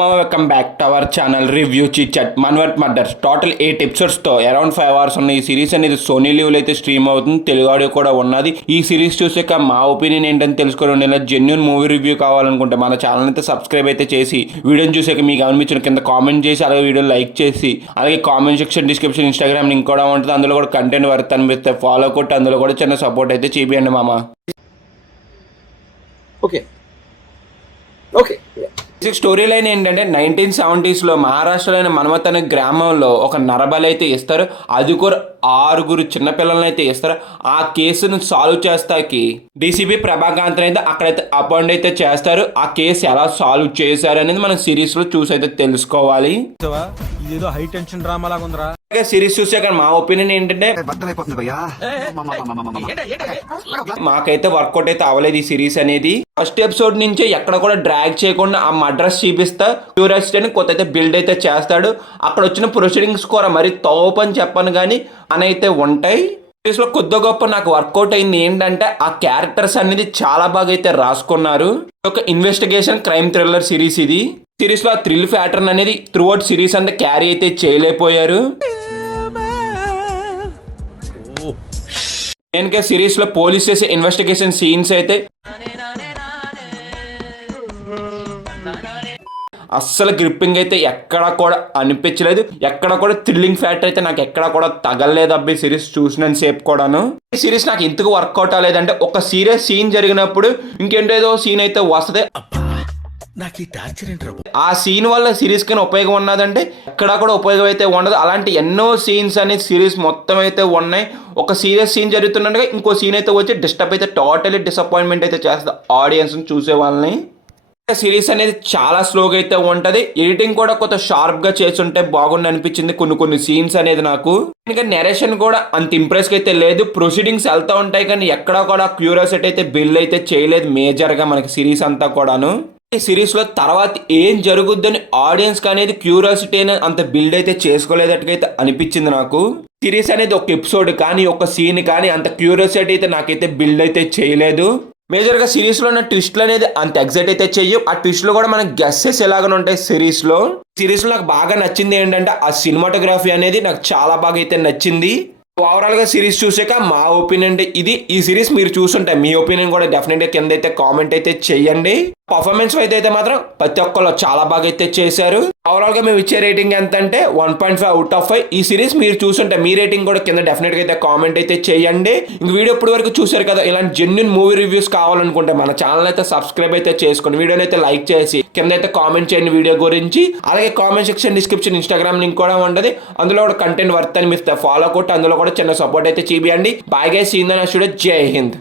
Welcome back to our channel review చిట్ మన్వర్త్ murders. Total 8 ఎపిసోడ్స్తో అరౌండ్ 5 hours ఉన్న ఈ సిరీస్ అనేది సోనీ లీవ్లో అయితే స్ట్రీమ్ అవుతుంది. తెలుగు ఆడియో కూడా ఉన్నది. ఈ సిరీస్ చూసాక మా ఒపీనియన్ ఏంటని తెలుసుకోవడం ఇలా జెన్యూన్ మూవీ రివ్యూ కావాలనుకుంటే మన ఛానల్ అయితే సబ్స్క్రైబ్ అయితే చేసి వీడియోని చూసాక మీకు అనిపించిన కింద కామెంట్ చేసి అలాగే వీడియో లైక్ చేసి అలాగే comment section description Instagram link కూడా ఉంటుంది. అందులో కూడా కంటెంట్ వర్త్ అనిపిస్తే ఫాలో కొట్టి అందులో కూడా చిన్న సపోర్ట్ అయితే చేయండి మామ. ఓకే స్టోరీ లైన్ ఏంటంటే 1970s మహారాష్ట్రలోని మన్మత్ అనే గ్రామంలో ఒక నరబలి అయితే ఇస్తారు. అది కూడా 6 చిన్నపిల్లలను అయితే ఇస్తారు. ఆ కేసును సాల్వ్ చేస్తాకి డీసీపీ ప్రభాకాంత్ అయితే అక్కడైతే అపాయింట్ అయితే చేస్తారు. ఆ కేసు ఎలా సాల్వ్ చేశారు అనేది మనం సిరీస్ లో చూసి అయితే తెలుసుకోవాలి. ఇదేదో హై టెన్షన్ డ్రామా లాగా ఉందిరా. సిరీస్ చూసాక మా ఒపీనియన్ ఏంటంటే మాకైతే వర్కౌట్ అయితే అవ్వలేదు ఈ సిరీస్ అనేది. ఫస్ట్ ఎపిసోడ్ నుంచే ఎక్కడ కూడా డ్రాగ్ చేయకుండా ఆ మడ్రస్ చూపిస్తా క్యూరియాసిటీ అని కొత్త అయితే బిల్డ్ అయితే చేస్తాడు. అక్కడ వచ్చిన ప్రొసీడింగ్స్ కూడా మరి తోపని చెప్పను కానీ అయితే ఉంటాయి. సిరీస్లో కొద్ది గొప్ప నాకు వర్కౌట్ అయింది ఏంటంటే ఆ క్యారెక్టర్స్ అనేది చాలా బాగా అయితే రాసుకున్నారు. ఒక ఇన్వెస్టిగేషన్ క్రైమ్ థ్రిల్లర్ సిరీస్ ఇది. సిరీస్లో ఆ థ్రిల్ ప్యాటర్న్ అనేది త్రూ అవుట్ సిరీస్ అంతా క్యారీ అయితే చేయలేకపోయారు. నేను సిరీస్లో పోలీస్ చేసే ఇన్వెస్టిగేషన్ సీన్స్ అయితే అస్సలు గ్రిప్పింగ్ అయితే ఎక్కడ కూడా అనిపించలేదు. ఎక్కడ కూడా థ్రిల్లింగ్ ఫ్యాక్టర్ అయితే నాకు ఎక్కడ కూడా తగలలేదు అబ్బాయి సిరీస్ చూసినంత సేపు కూడాను. ఈ సిరీస్ నాకు ఎందుకు వర్కౌట్ అవ్వలేదంటే ఒక సీరియస్ సీన్ జరిగినప్పుడు ఇంకేంటేదో సీన్ అయితే వస్తుంది. ఆ సీన్ వల్ల సిరీస్ కి ఉపయోగం ఉన్నదంటే ఎక్కడ కూడా ఉపయోగం అయితే ఉండదు. అలాంటి ఎన్నో సీన్స్ అనేది సిరీస్ మొత్తం అయితే ఉన్నాయి. ఒక సీరియస్ సీన్ జరుగుతున్నట్టుగా ఇంకో సీన్ అయితే వచ్చి డిస్టర్బ్ అయితే టోటలీ డిసప్పాయింట్మెంట్ అయితే చేస్తుంది ఆడియన్స్ చూసే వాళ్ళని. సిరీస్ అనేది చాలా స్లోగా అయితే ఉంటది. ఎడిటింగ్ కూడా కొంత షార్ప్ గా చేస్తుంటే బాగుండి అనిపించింది కొన్ని సీన్స్ అనేది నాకు. ఇంకా నెరేషన్ కూడా అంత ఇంప్రెస్ అయితే లేదు. ప్రొసీడింగ్స్ వెళ్తా ఉంటాయి కానీ ఎక్కడా కూడా క్యూరియాసిటీ అయితే బిల్డ్ అయితే చేయలేదు మేజర్ గా మనకి సిరీస్ అంతా కూడాను. ఈ సిరీస్ లో తర్వాత ఏం జరుగుద్దని ఆడియన్స్ అనేది క్యూరియాసిటీ అనేది అంత బిల్డ్ అయితే చేసుకోలేదట్టుగా అనిపించింది నాకు. సిరీస్ అనేది ఒక ఎపిసోడ్ కానీ ఒక సీన్ కానీ అంత క్యూరియాసిటీ అయితే నాకైతే బిల్డ్ అయితే చేయలేదు. మేజర్గా సిరీస్లో ఉన్న ట్విస్ట్లు అనేది అంత ఎగ్జైట్ అయితే చెయ్యం. ఆ ట్విస్ట్లు కూడా మనకి గెస్సెస్ ఎలాగనే ఉంటాయి సిరీస్లో నాకు బాగా నచ్చింది ఏంటంటే ఆ సినిమాటోగ్రఫీ అనేది నాకు చాలా బాగా అయితే నచ్చింది. ఓవరాల్ గా సిరీస్ చూసాక మా ఒపీనియన్ ఇది. ఈ సిరీస్ మీరు చూసుంటే మీ ఒపీనియన్ కూడా డెఫినెట్ గా కింద అయితే కామెంట్ అయితే చెయ్యండి. పర్ఫార్మెన్స్ అయితే మాత్రం ప్రతి ఒక్కరు చాలా బాగా అయితే చేశారు. ఓవరాల్ గా మేము ఇచ్చే రేటింగ్ ఎంత అంటే 1.5 out of 5. ఈ సిరీస్ మీరు చూసుంటే మీ రేటింగ్ కూడా కింద డెఫినెట్ గా అయితే కామెంట్ అయితే చేయండి. ఇంక వీడియో ఇప్పటి వరకు చూసారు కదా, ఇలాంటి జెన్యూన్ మూవీ రివ్యూస్ కావాలనుకుంటే మన ఛానల్ అయితే సబ్స్క్రైబ్ అయితే చేసుకోండి. వీడియోని అయితే లైక్ చేసి కింద అయితే కామెంట్ చేయండి వీడియో గురించి. అలాగే comment section description Instagram link కూడా ఉంటుంది. అందులో కూడా కంటెంట్ వర్త్ అని మీరు ఫాలో కొట్టి అందులో కూడా చిన్న సపోర్ట్ అయితే చేయండి. Bye guys, see you in the next video. జై హింద్.